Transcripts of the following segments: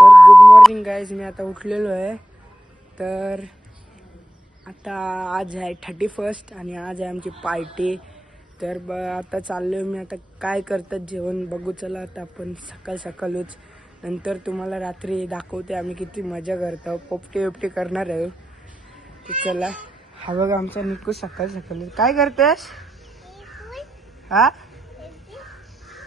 तर good morning guys, मी आता उठलेलो आहे. तर आता आज आहे 31 आणि आज आहे आमची पार्टी. तर आता चाललो आहे मी. आता काय करतात जेवण बघू. चला आता आपण सकाळच नंतर तुम्हाला रात्री दाखवते आम्ही किती मजा करतो. पोपटी करणार आहे. तर चला. हा बघा आमचा निकू सकाळ काय करतेस? हा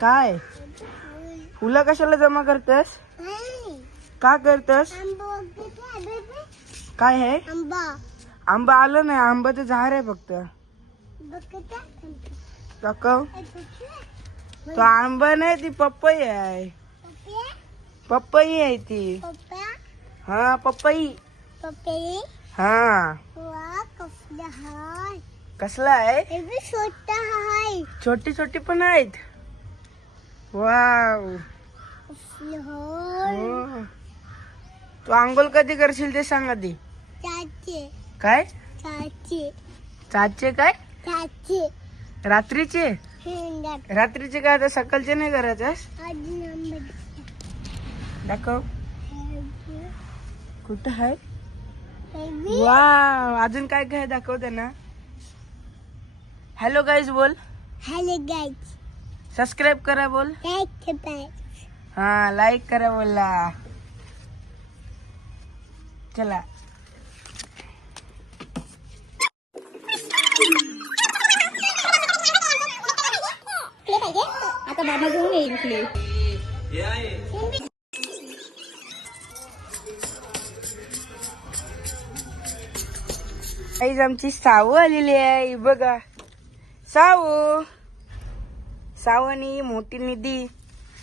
काय फुलं कशाला जमा करतेस? का करतेस? काय आहे? आंबा आलं नाही. आंबाचं झाड आहे फक्त. दाखव. तो आंबा नाही, ती पपई आहे. पपई आहे ती. हा पपई. हा कसला आहे? छोटी छोटी पण आहेत. वाव. तू आंघोळ कधी करशील ते सांग आधी. काय चाचे काय रात्रीचे काय? आता सकाळचे नाही करायचं. दाखव कुठं आहे. वाव. अजून काय काय दाखव त्यांना. हॅलो गाईज बोल. सबस्क्राईब करा बोल. हा लाईक करा बोलला. चला. आता बाबा घेऊन येईल इकडे. गाईज आमची सावू आलेली आहे. बघा सावनी मोठी निधी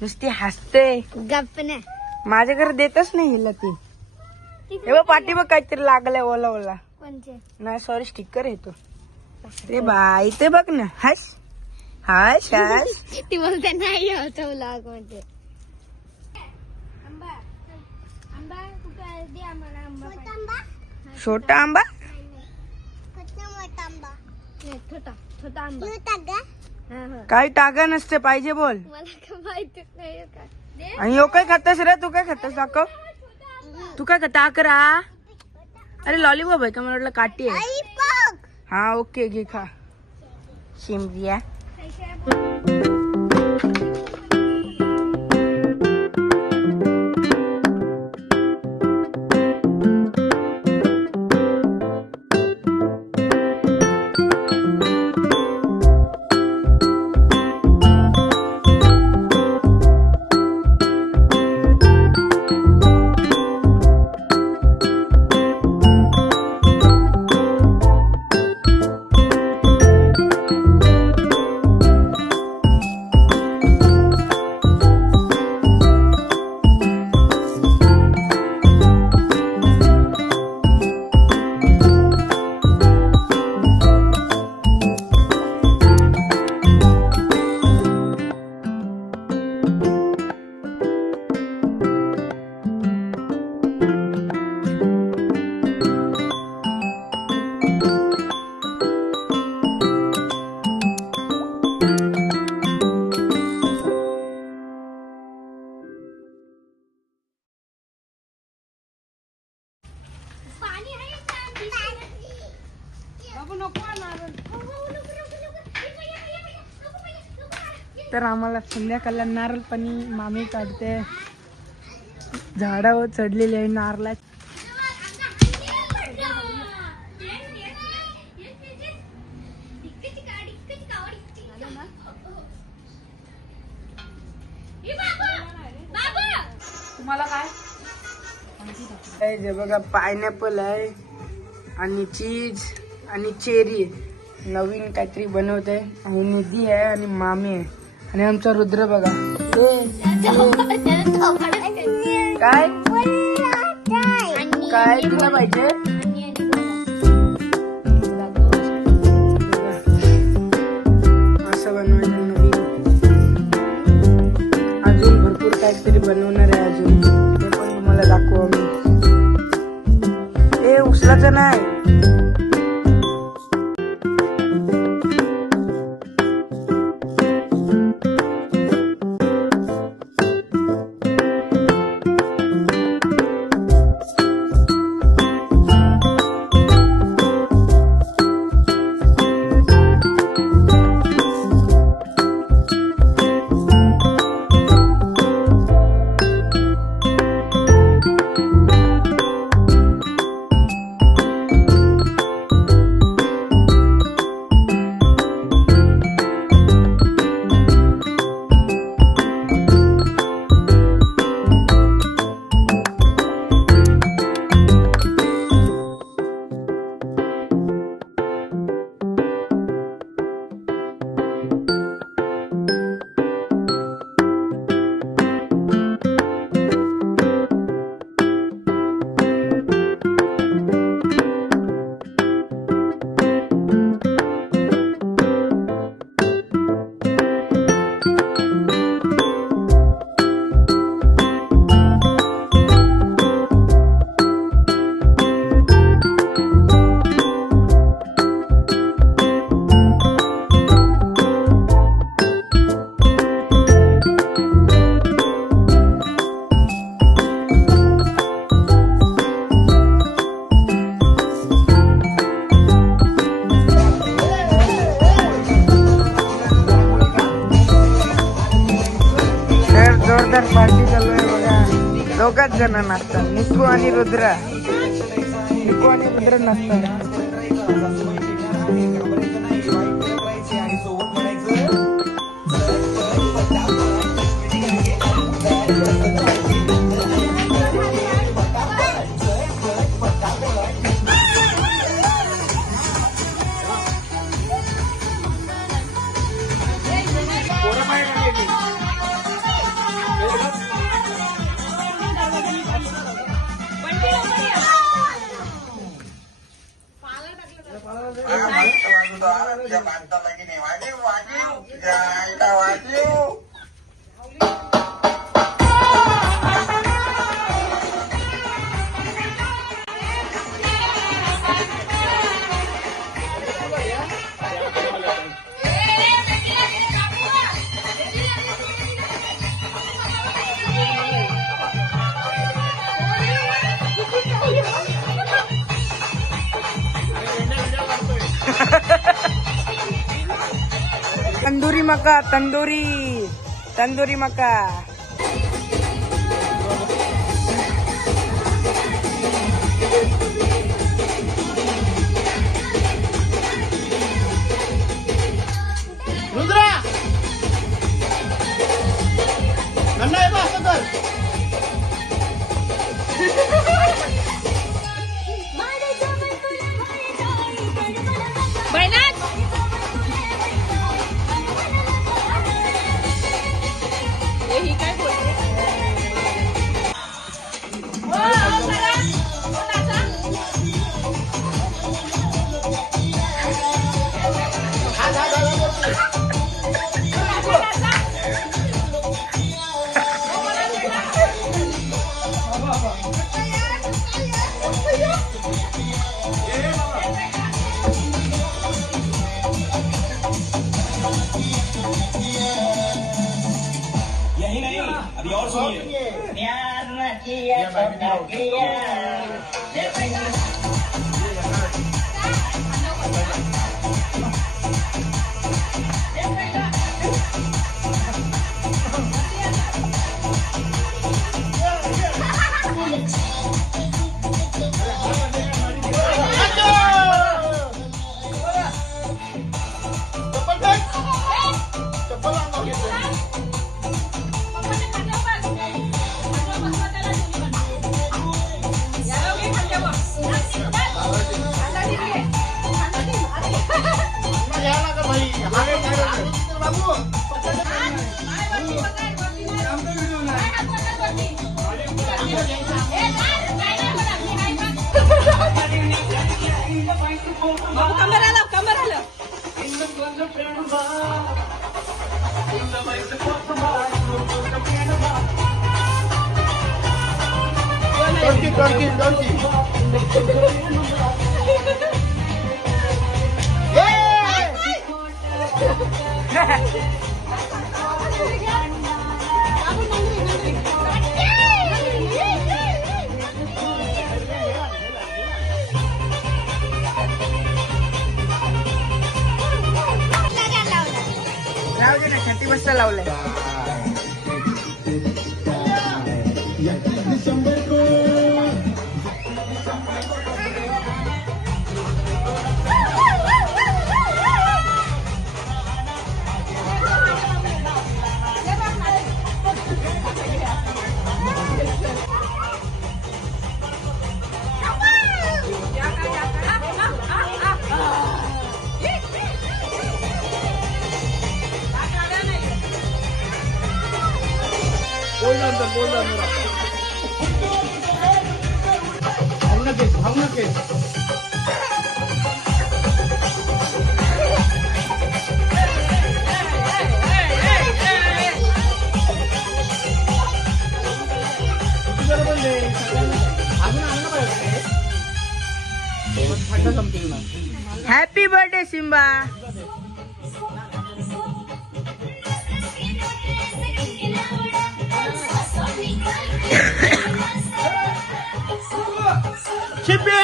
नुसती हसते. गप्पना माझ्याकडे देतच नाही हिला ती. हे बघ पाठी बघ काहीतरी लागलंय ओला. कोणचे? नाही सॉरी स्टिकर येतो. ते बाई ते बघ ना. हस. ती बोलते नाही होतं व्लॉग मध्ये. छोटा आंबा. छोटा आंबा. काही टाका नसते पाहिजे बोल. मला माहिती नाही का. आणि यो काय खातास रे? तू काय खातास दाखव. तू काय खाता? अकरा. अरे लॉलीपॉप आहे का? मला वाटलं काठी आहे. हा ओके घे खा. शिमरिया. तर आम्हाला संध्याकाळला नारळ पाणी मामी काढते. झाडावर चढलेले आहे नारळा. तुम्हाला काय जे बघा पायनॅपल आहे आणि चीज आणि चेरी नवीन काहीतरी बनवत आहे. आणि निधी आहे आणि मामी आहे आणि आमचा रुद्र बघा. काय काय तुला पाहिजे? असं बनवायचं नवीन. अजून भरपूर काहीतरी बनवणार आहे. अजून ते पण तुम्हाला दाखवू आम्ही. हे उचलाचं नाही. चालू आहे बघा. दोघाच जण नसतात, निकू आणि रुद्र. निकू आणि रुद्र नसतात. तंदुरी मका, तंदुरी मका. रुद्रा गंडा आहे बा असं कर. यही नहीं, अभी और सुनिए. राहू दे ना, 30 वाजता लावलंय. Happy birthday Simba. चिप्पी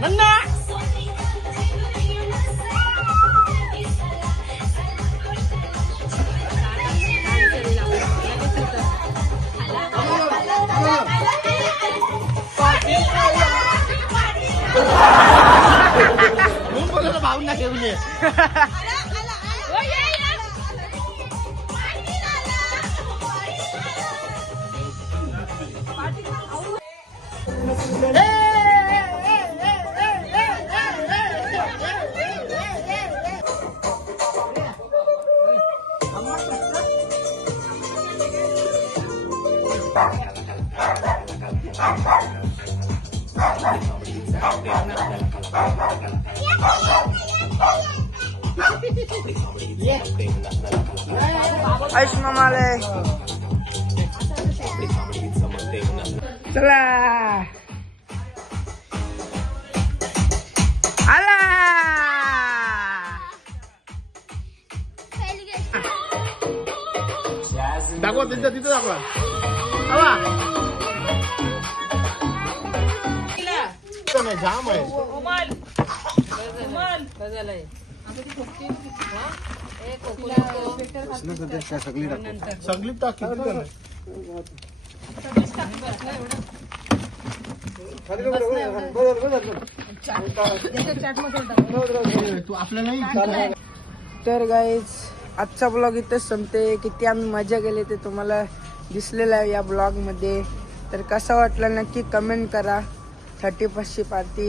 नन्ना ठेवली आयुष मामाले चला आला दाखवा तिथं दाखवा आवा नाही जाम आहे सगळी टाकी तू आपल्याला तर गाईज आजचा ब्लॉग इथंच संपते. किती आम्ही मजा केली ते तुम्हाला दिसलेलं आहे या ब्लॉग मध्ये. तर कसा वाटला नक्की कमेंट करा. 31ची पार्टी